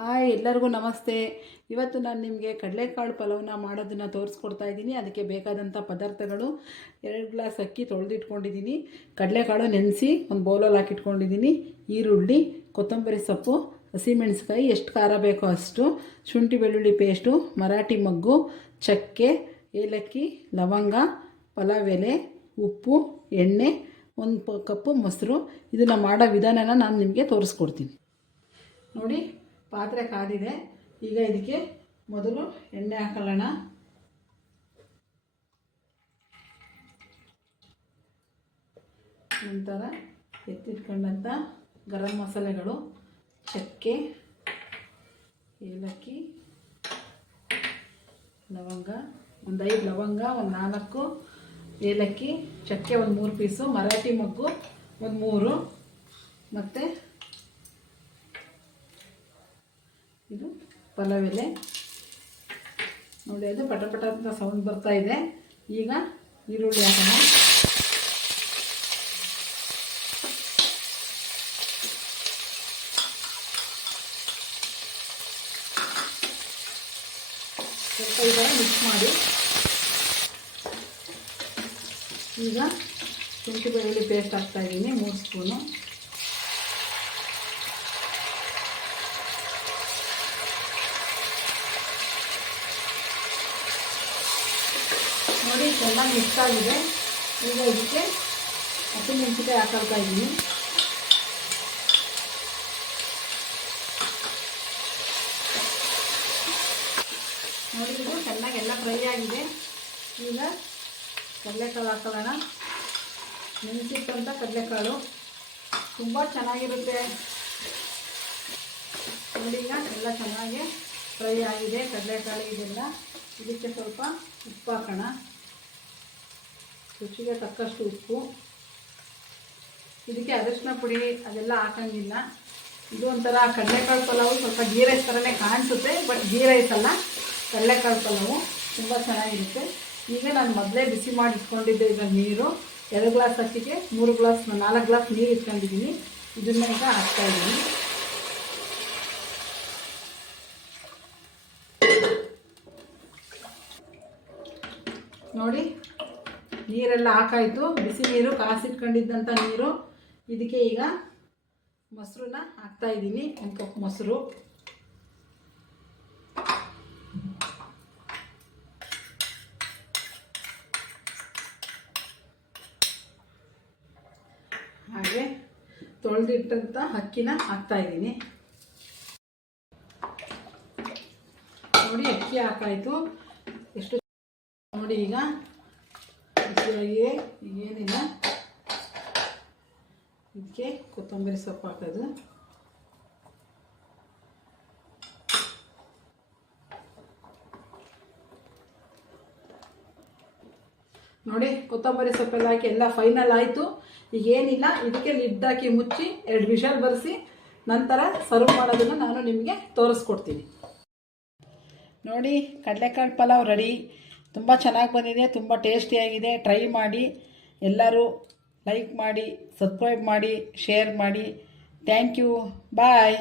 Hi, ಎಲ್ಲರಿಗೂ ನಮಸ್ತೆ. ಇವತ್ತು ನಾನು ನಿಮಗೆ ಕಡಲೆಕಾಳು ಪಲಾವ್ನ ಮಾಡೋದನ್ನು ತೋರಿಸ್ಕೊಡ್ತಾ ಇದ್ದೀನಿ. ಅದಕ್ಕೆ ಬೇಕಾದಂಥ ಪದಾರ್ಥಗಳು: 2 ಗ್ಲಾಸ್ ಅಕ್ಕಿ ತೊಳೆದಿಟ್ಕೊಂಡಿದ್ದೀನಿ, ಕಡಲೆಕಾಳು ನೆನೆಸಿ ಒಂದು ಬೌಲಲ್ಲಿ ಹಾಕಿಟ್ಕೊಂಡಿದ್ದೀನಿ, ಈರುಳ್ಳಿ, ಕೊತ್ತಂಬರಿ ಸೊಪ್ಪು, ಹಸಿಮೆಣಸಿಕಾಯಿ, ಎಷ್ಟು ಖಾರ ಬೇಕೋ ಅಷ್ಟು, ಶುಂಠಿ ಬೆಳ್ಳುಳ್ಳಿ ಪೇಸ್ಟು, ಮರಾಠಿ ಮೊಗ್ಗು, ಚಕ್ಕೆ, ಏಲಕ್ಕಿ, ಲವಂಗ, ಪಲಾವ್ ಎಲೆ, ಉಪ್ಪು, ಎಣ್ಣೆ, 1 ಕಪ್ಪು ಮೊಸರು. ಇದನ್ನು ಮಾಡೋ ವಿಧಾನನ ನಾನು ನಿಮಗೆ ತೋರಿಸ್ಕೊಡ್ತೀನಿ. ನೋಡಿ, ಪಾತ್ರೆ ಕಾದಿದೆ. ಈಗ ಇದಕ್ಕೆ ಮೊದಲು ಎಣ್ಣೆ ಹಾಕೊಳ್ಳೋಣ. ನಂತರ ಎತ್ತಿಟ್ಕೊಂಡಂಥ ಗರಂ ಮಸಾಲೆಗಳು: ಚಕ್ಕೆ, ಏಲಕ್ಕಿ, ಲವಂಗ, ಒಂದು 5 ಲವಂಗ, ಒಂದು 4 ಏಲಕ್ಕಿ, ಚಕ್ಕೆ ಒಂದು 3 ಪೀಸು, ಮರಾಠಿ ಮೊಗ್ಗು ಒಂದು 3, ಮತ್ತು ಇದು ಪಲಾವ್ ಎಲೆ. ನೋಡಿ, ಅದು ಪಟ ಪಟ ಅಂತ ಸೌಂಡ್ ಬರ್ತಾ ಇದೆ. ಈಗ ಈರುಳ್ಳಿ ಹಾಕೋಣ. ಸ್ವಲ್ಪ ಈ ಥರ ಮಿಕ್ಸ್ ಮಾಡಿ. ಈಗ ಶುಂಠಿ ಬೆಳ್ಳುಳ್ಳಿ ಪೇಸ್ಟ್ ಹಾಕ್ತಾಯಿದ್ದೀನಿ, 3 ಸ್ಪೂನು. ನೋಡಿ, ಚೆನ್ನಾಗಿ ಮಿಕ್ಸ್ ಆಗಿದೆ. ಈಗ ಇದಕ್ಕೆ ಹಸಿಮೆಣಸಿನಕಾಯಿ ಹಾಕೊಳ್ತಾ ಇದ್ದೀನಿ. ನೋಡಿ, ಇದು ಚೆನ್ನಾಗೆಲ್ಲ ಫ್ರೈ ಆಗಿದೆ. ಈಗ ಕಡಲೆಕಾಳು ಹಾಕೊಳ್ಳೋಣ. ನೆನೆಸಿಟ್ಟಂಥ ಕಡಲೆಕಾಳು ತುಂಬ ಚೆನ್ನಾಗಿರುತ್ತೆ. ನೋಡಿ, ಈಗ ಎಲ್ಲ ಚೆನ್ನಾಗಿ ಫ್ರೈ ಆಗಿದೆ ಕಡಲೆಕಾಳು. ಇದೆಲ್ಲ ಇದಕ್ಕೆ ಸ್ವಲ್ಪ ಉಪ್ಪು ಹಾಕೋಣ, ರುಚಿಗೆ ತಕ್ಕಷ್ಟು ಉಪ್ಪು. ಇದಕ್ಕೆ ಅರಿಶಿನ ಪುಡಿ ಅದೆಲ್ಲ ಹಾಕೋಂಗಿಲ್ಲ. ಇದು ಒಂಥರ ಕಡಲೆಕಾಳು ಪಲಾವು, ಸ್ವಲ್ಪ ಗೀ ರೈಸ್ ಥರನೇ ಕಾಣಿಸುತ್ತೆ, ಬಟ್ ಗೀ ರೈಸ್ ಅಲ್ಲ, ಕಡಲೆಕಾಳು ಪಲಾವು ತುಂಬ ಚೆನ್ನಾಗಿರುತ್ತೆ. ಈಗ ನಾನು ಮೊದಲೇ ಬಿಸಿ ಮಾಡಿ ಇಟ್ಕೊಂಡಿದ್ದೆ ಈಗ ನೀರು. 2 ಗ್ಲಾಸ್ ಅಕ್ಕಿಗೆ 4 ಗ್ಲಾಸ್ ನೀರು ಇಟ್ಕೊಂಡಿದ್ದೀನಿ. ಇದನ್ನ ಈಗ ಹಾಕ್ತಾಯಿದ್ದೀನಿ. ನೋಡಿ, ನೀರೆಲ್ಲ ಹಾಕಾಯಿತು. ಬಿಸಿ ನೀರು, ಕಾಸಿಟ್ಕೊಂಡಿದ್ದಂಥ ನೀರು. ಇದಕ್ಕೆ ಈಗ ಮೊಸರನ್ನ ಹಾಕ್ತಾಯಿದ್ದೀನಿ, 1 ಕಪ್ ಮೊಸರು. ಹಾಗೆ ತೊಳೆದಿಟ್ಟಂಥ ಅಕ್ಕಿನ ಹಾಕ್ತಾಯಿದ್ದೀನಿ. ನೋಡಿ, ಅಕ್ಕಿ ಹಾಕಾಯಿತು. ಎಷ್ಟು ನೋಡಿ, ಈಗ ಏನಿಲ್ಲ, ಇದಕ್ಕೆ ಕೊತ್ತಂಬರಿ ಸೊಪ್ಪು ಹಾಕೋದು. ನೋಡಿ, ಕೊತ್ತಂಬರಿ ಸೊಪ್ಪೆಲ್ಲ ಹಾಕಿ ಎಲ್ಲ ಫೈನಲ್ ಆಯಿತು. ಈಗೇನಿಲ್ಲ, ಇದಕ್ಕೆ ಲಿಡ್ ಹಾಕಿ ಮುಚ್ಚಿ 2 ವಿಷಲ್ ಬರೆಸಿ ನಂತರ ಸರ್ವ್ ಮಾಡೋದನ್ನು ನಾನು ನಿಮಗೆ ತೋರಿಸ್ಕೊಡ್ತೀನಿ. ನೋಡಿ, ಕಡಲೆಕಾಳು ಪಲಾವ್ ರೆಡಿ. ತುಂಬ ಚೆನ್ನಾಗಿ ಬಂದಿದೆ, ತುಂಬ ಟೇಸ್ಟಿಯಾಗಿದೆ. ಟ್ರೈ ಮಾಡಿ. ಎಲ್ಲರೂ ಲೈಕ್ ಮಾಡಿ, ಸಬ್ಸ್ಕ್ರೈಬ್ ಮಾಡಿ, ಶೇರ್ ಮಾಡಿ. Thank you. ಬಾಯ್.